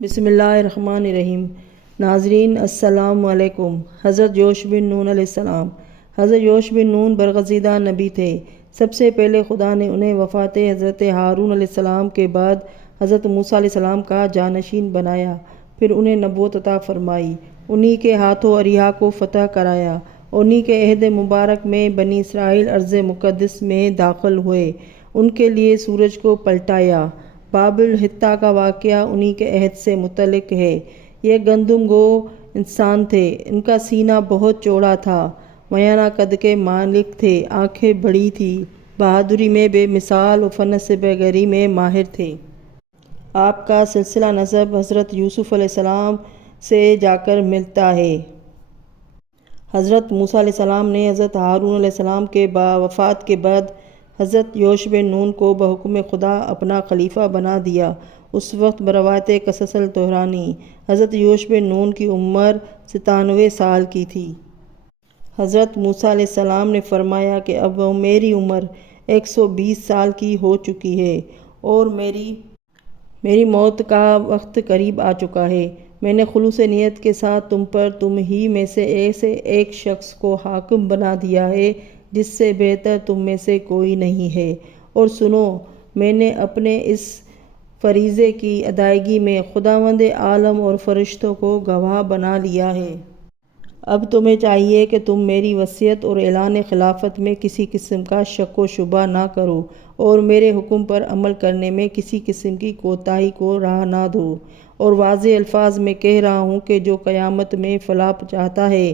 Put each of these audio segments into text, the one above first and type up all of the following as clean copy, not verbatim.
بسم اللہ الرحمن الرحیم۔ ناظرین السلام علیکم۔ حضرت یوش بن نون علیہ السلام۔ حضرت یوش بن نون برگزیدہ نبی تھے۔ سب سے پہلے خدا نے انہیں وفات حضرت ہارون علیہ السلام کے بعد حضرت موسیٰ علیہ السلام کا جانشین بنایا، پھر انہیں نبوت عطا فرمائی، انہی کے ہاتھوں اریحا کو فتح کرایا، انہی کے عہد مبارک میں بنی اسرائیل ارض مقدس میں داخل ہوئے، ان کے لیے سورج کو پلٹایا۔ بابل حتہ کا واقعہ انہی کے عہد سے متعلق ہے۔ یہ گندم گو انسان تھے، ان کا سینہ بہت چوڑا تھا، میانہ قد کے مالک تھے، آنکھیں بڑی تھیں، بہادری میں بے مثال اور فن سپہری میں ماہر تھے۔ آپ کا سلسلہ نسب حضرت یوسف علیہ السلام سے جا کر ملتا ہے۔ حضرت موسیٰ علیہ السلام نے حضرت ہارون علیہ السلام کے وفات کے بعد حضرت یوش بن نون کو بحکم خدا اپنا خلیفہ بنا دیا۔ اس وقت بروایت قصص الطبرانی حضرت یوش بن نون کی عمر 97 سال کی تھی۔ حضرت موسیٰ علیہ السلام نے فرمایا کہ اب میری عمر 120 سال کی ہو چکی ہے اور میری موت کا وقت قریب آ چکا ہے۔ میں نے خلوص نیت کے ساتھ تم ہی میں سے ایسے ایک شخص کو حاکم بنا دیا ہے جس سے بہتر تم میں سے کوئی نہیں ہے، اور سنو، میں نے اپنے اس فریضے کی ادائیگی میں خداوند عالم اور فرشتوں کو گواہ بنا لیا ہے۔ اب تمہیں چاہیے کہ تم میری وصیت اور اعلان خلافت میں کسی قسم کا شک و شبہ نہ کرو اور میرے حکم پر عمل کرنے میں کسی قسم کی کوتاہی کو راہ نہ دو، اور واضح الفاظ میں کہہ رہا ہوں کہ جو قیامت میں فلاح چاہتا ہے،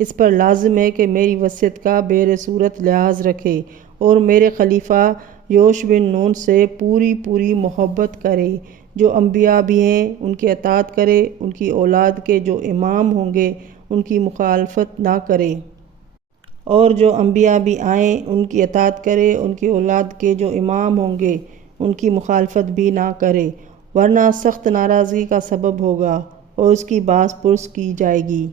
اس پر لازم ہے کہ میری وصیت کا بہر صورت لحاظ رکھے اور میرے خلیفہ یوش بن نون سے پوری محبت کرے۔ جو انبیاء بھی ہیں ان کی اطاعت کرے، ان کی اولاد کے جو امام ہوں گے ان کی مخالفت نہ کرے، اور جو انبیاء بھی آئیں ان کی اطاعت کرے، ان کی اولاد کے جو امام ہوں گے ان کی مخالفت بھی نہ کرے، ورنہ سخت ناراضگی کا سبب ہوگا اور اس کی باز پرس کی جائے گی۔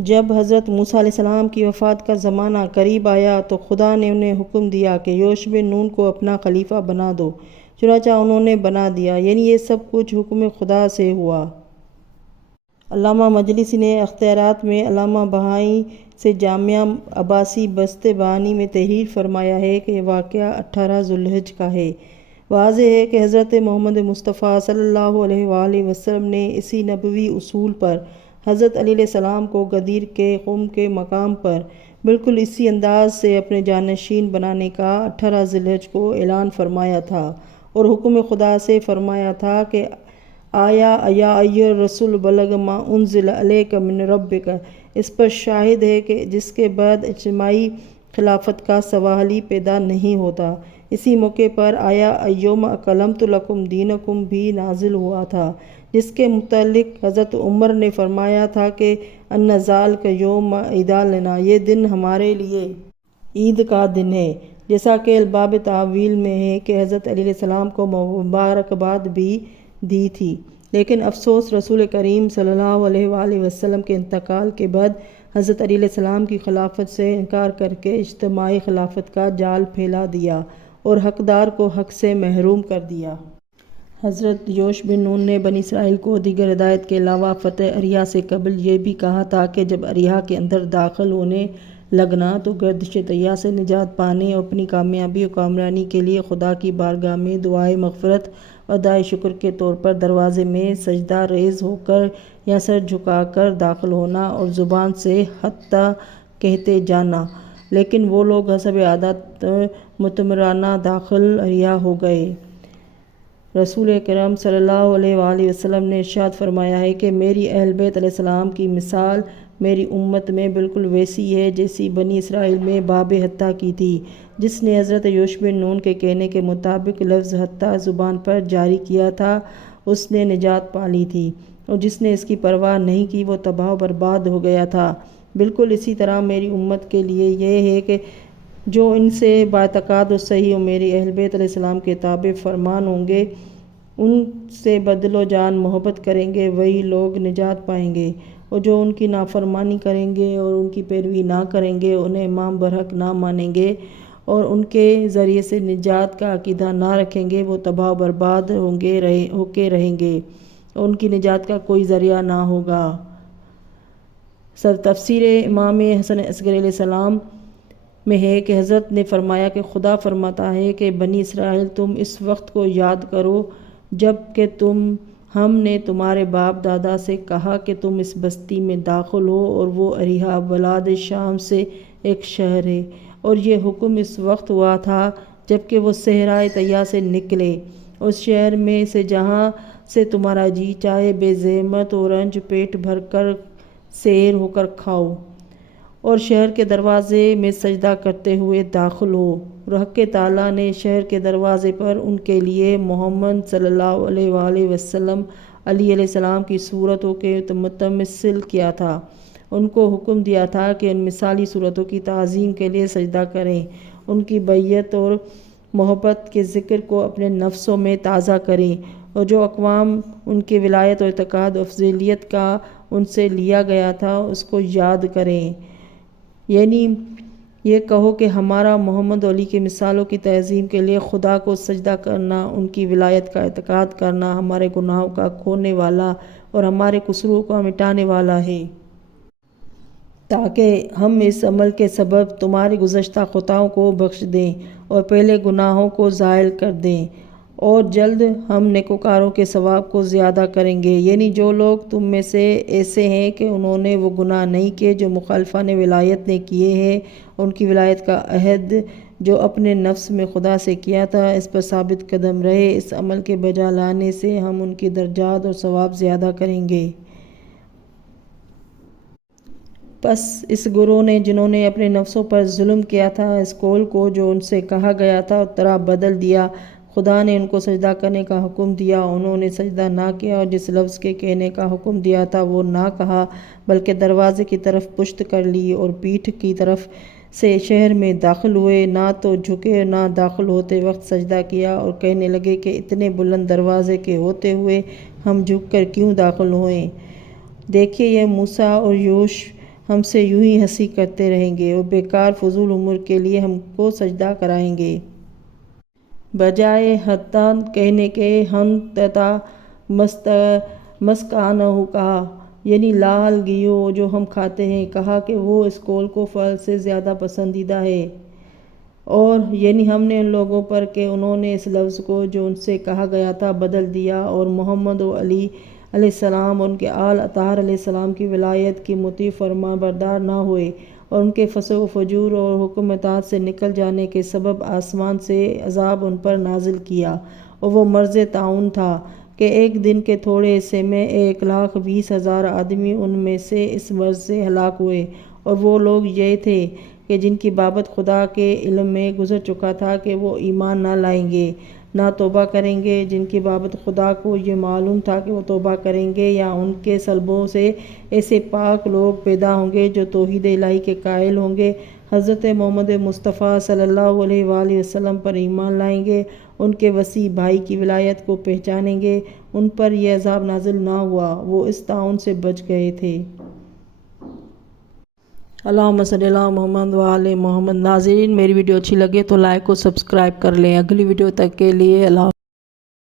جب حضرت موسیٰ علیہ السلام کی وفات کا زمانہ قریب آیا تو خدا نے انہیں حکم دیا کہ یوش بن نون کو اپنا خلیفہ بنا دو، چنانچہ انہوں نے بنا دیا، یعنی یہ سب کچھ حکم خدا سے ہوا۔ علامہ مجلسی نے اختیارات میں علامہ بہائی سے جامعہ عباسی بست بانی میں تحریر فرمایا ہے کہ یہ واقعہ 18 ذوالحج کا ہے۔ واضح ہے کہ حضرت محمد مصطفیٰ صلی اللہ علیہ وآلہ وسلم نے اسی نبوی اصول پر حضرت علی علیہ السلام کو غدیر کے قم کے مقام پر بالکل اسی انداز سے اپنے جانشین بنانے کا 18 ذوالحج کو اعلان فرمایا تھا، اور حکم خدا سے فرمایا تھا کہ یا ایھا الرسول بلغ ما انزل الیک من ربک۔ اس پر شاہد ہے کہ جس کے بعد اجتماعی خلافت کا سوال ہی پیدا نہیں ہوتا۔ اسی موقع پر آیا الیوم اکملت لکم دینکم بھی نازل ہوا تھا، جس کے متعلق حضرت عمر نے فرمایا تھا کہ ان ذالک یوم عید لنا، یہ دن ہمارے لیے عید کا دن ہے، جیسا کہ الباب تعویل میں ہے کہ حضرت علی علیہ السلام کو مبارکباد بھی دی تھی، لیکن افسوس رسول کریم صلی اللہ علیہ وآلہ وسلم کے انتقال کے بعد حضرت علی علیہ السلام کی خلافت سے انکار کر کے اجتماعی خلافت کا جال پھیلا دیا اور حقدار کو حق سے محروم کر دیا۔ حضرت یوش بن نون نے بنی اسرائیل کو دیگر ہدایت کے علاوہ فتح اریحا سے قبل یہ بھی کہا تھا کہ جب اریحا کے اندر داخل ہونے لگنا تو گردش طیہ سے نجات پانے اور اپنی کامیابی اور کامرانی کے لیے خدا کی بارگاہ میں دعائے مغفرت اور ادائے شکر کے طور پر دروازے میں سجدہ ریز ہو کر یا سر جھکا کر داخل ہونا اور زبان سے حتیٰ کہتے جانا، لیکن وہ لوگ حسب عادت متمرانہ داخل اریحا ہو گئے۔ رسول اکرم صلی اللہ علیہ وآلہ وسلم نے ارشاد فرمایا ہے کہ میری اہل بیت علیہ السلام کی مثال میری امت میں بالکل ویسی ہے جیسی بنی اسرائیل میں باب حتیٰ کی تھی، جس نے حضرت یوش بن نون کے کہنے کے مطابق لفظ حتیٰ زبان پر جاری کیا تھا، اس نے نجات پا لی تھی، اور جس نے اس کی پرواہ نہیں کی وہ تباہ و برباد ہو گیا تھا۔ بالکل اسی طرح میری امت کے لیے یہ ہے کہ جو ان سے باعتقاد و صحیح و میری اہل بیت علیہ السلام کے تابع فرمان ہوں گے، ان سے بدل و جان محبت کریں گے، وہی لوگ نجات پائیں گے، اور جو ان کی نافرمانی کریں گے اور ان کی پیروی نہ کریں گے، انہیں امام برحق نہ مانیں گے اور ان کے ذریعے سے نجات کا عقیدہ نہ رکھیں گے، وہ تباہ و برباد ہو کے رہیں گے۔ اور ان کی نجات کا کوئی ذریعہ نہ ہوگا۔ سر تفسیر امام حسن اصغری علیہ السلام میں ہے کہ حضرت نے فرمایا کہ خدا فرماتا ہے کہ بنی اسرائیل تم اس وقت کو یاد کرو جب کہ ہم نے تمہارے باپ دادا سے کہا کہ تم اس بستی میں داخل ہو اور وہ اریحا بلاد شام سے ایک شہر ہے، اور یہ حکم اس وقت ہوا تھا جب کہ وہ صحرائے طیہ سے نکلے، اس شہر میں سے جہاں سے تمہارا جی چاہے بے زحمت و رنج پیٹ بھر کر سیر ہو کر کھاؤ، اور شہر کے دروازے میں سجدہ کرتے ہوئے داخل ہو۔ رحق تعالیٰ نے شہر کے دروازے پر ان کے لیے محمد صلی اللہ علیہ وآلہ وسلم علیہ السلام کی صورتوں کے متمثل کیا تھا۔ ان کو حکم دیا تھا کہ ان مثالی صورتوں کی تعظیم کے لیے سجدہ کریں، ان کی بیعت اور محبت کے ذکر کو اپنے نفسوں میں تازہ کریں، اور جو اقوام ان کی ولایت اور اعتقاد و افضلیت کا ان سے لیا گیا تھا اس کو یاد کریں، یعنی یہ کہو کہ ہمارا محمد علی کی مثالوں کی تعظیم کے لیے خدا کو سجدہ کرنا، ان کی ولایت کا اعتقاد کرنا ہمارے گناہوں کا کھونے والا اور ہمارے قصوروں کو مٹانے والا ہے، تاکہ ہم اس عمل کے سبب تمہاری گزشتہ خطاؤں کو بخش دیں اور پہلے گناہوں کو زائل کر دیں، اور جلد ہم نیکوکاروں کے ثواب کو زیادہ کریں گے۔ یعنی جو لوگ تم میں سے ایسے ہیں کہ انہوں نے وہ گناہ نہیں کیے جو مخالفان ولایت نے کیے ہیں، ان کی ولایت کا عہد جو اپنے نفس میں خدا سے کیا تھا اس پر ثابت قدم رہے، اس عمل کے بجا لانے سے ہم ان کی درجات اور ثواب زیادہ کریں گے۔ پس اس گروہ نے جنہوں نے اپنے نفسوں پر ظلم کیا تھا اس قول کو جو ان سے کہا گیا تھا طرح بدل دیا۔ خدا نے ان کو سجدہ کرنے کا حکم دیا، انہوں نے سجدہ نہ کیا، اور جس لفظ کے کہنے کا حکم دیا تھا وہ نہ کہا، بلکہ دروازے کی طرف پشت کر لی اور پیٹھ کی طرف سے شہر میں داخل ہوئے، نہ تو جھکے اور نہ داخل ہوتے وقت سجدہ کیا، اور کہنے لگے کہ اتنے بلند دروازے کے ہوتے ہوئے ہم جھک کر کیوں داخل ہوئیں؟ دیکھیے یہ موسیٰ اور یوش ہم سے یوں ہی ہنسی کرتے رہیں گے اور بیکار فضول امور کے لیے ہم کو سجدہ کرائیں گے، بجائے حتیٰ کہنے کے ہم تتا مسکانہ کہا، یعنی لا حل گیو جو ہم کھاتے ہیں، کہا کہ وہ اس قول کو فعل سے زیادہ پسندیدہ ہے، اور یعنی ہم نے ان لوگوں پر کہ انہوں نے اس لفظ کو جو ان سے کہا گیا تھا بدل دیا، اور محمد و علی علیہ السلام اور ان کے آل اطہار علیہ السلام کی ولایت کی مطیع فرما بردار نہ ہوئے، اور ان کے فسق و فجور اور حکم اطاعت سے نکل جانے کے سبب آسمان سے عذاب ان پر نازل کیا، اور وہ مرض طاعون تھا کہ ایک دن کے تھوڑے حصے میں 1,20,000 آدمی ان میں سے اس مرض سے ہلاک ہوئے، اور وہ لوگ یہ تھے کہ جن کی بابت خدا کے علم میں گزر چکا تھا کہ وہ ایمان نہ لائیں گے، نہ توبہ کریں گے، جن کی بابت خدا کو یہ معلوم تھا کہ وہ توبہ کریں گے، یا ان کے صلبوں سے ایسے پاک لوگ پیدا ہوں گے جو توحید الہی کے قائل ہوں گے، حضرت محمد مصطفیٰ صلی اللہ علیہ وآلہ وسلم پر ایمان لائیں گے، ان کے وسیع بھائی کی ولایت کو پہچانیں گے، ان پر یہ عذاب نازل نہ ہوا، وہ اس طاعون سے بچ گئے تھے۔ اللہم صلی علی محمد وآل محمد۔ ناظرین میری ویڈیو اچھی لگے تو لائک اور سبسکرائب کر لیں۔ اگلی ویڈیو تک کے لیے اللہ